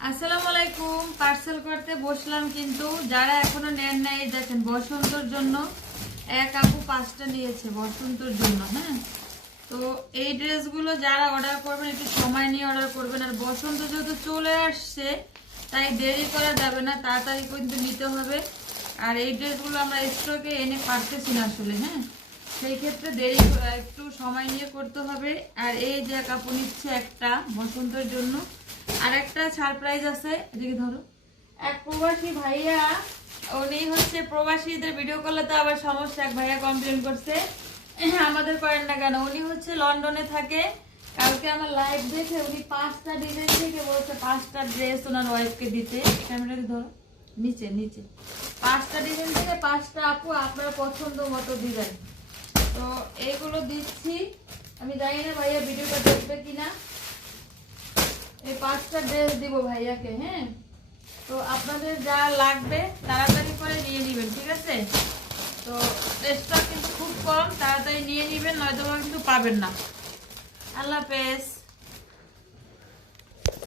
আসসালামু আলাইকুম। পার্সেল করতে বসলাম, কিন্তু যারা এখনো নেন নাই দেখেন বসন্তর জন্য এক আপু 5টা নিয়েছে বসন্তর জন্য। হ্যাঁ, তো এই ড্রেসগুলো যারা অর্ডার করবেন একটু সময় নিয়ে অর্ডার করবেন। আর বসন্ত যেহেতু চলে আসছে তাই দেরি করা যাবে না, তাড়াতাড়ি কিন্তু নিতে হবে। আর এই ড্রেসগুলো আমরা স্টকে এনে পারতেছি না আসলে। হ্যাঁ, সেই ক্ষেত্রে দেরি একটু সময় নিয়ে করতে হবে। আর এই যে কাপড় নিচ্ছে একটা বসন্তের জন্য, আর একটা সারপ্রাইজ আছে, এদিকে ধরো। এক প্রবাসী ভাইয়া, উনি হচ্ছে প্রবাসীদের ভিডিও করলে তো আবার সমস্যা। এক ভাইয়া কমপ্লেন করছে আমাদের করেন না কেন। উনি হচ্ছে লন্ডনে থাকে। কালকে আমার লাইভ দেখে উনি 5টা ডিজাইন থেকে বলছে 5টা ড্রেস ওনার ওয়াইফকে দিতে। ক্যামেরাতে ধরো, নিচে নিচে 5টা ডিজাইন থেকে 5টা আপু আপনার পছন্দ মতো ডিজাইন। তো এইগুলো দিচ্ছি। আমি জানি না ভাইয়া ভিডিওটা দেখবে কিনা। এই 5টা ড্রেস দিব ভাইয়াকে। হ্যাঁ, তো আপনাদের যা লাগবে তাড়াতাড়ি করে নিয়ে নেবেন, ঠিক আছে? তো স্টক কিন্তু খুব কম, তাড়াতাড়ি নিয়ে নেবেন, নয়তো কিন্তু পাবেন না। আল্লাহ হাফেজ।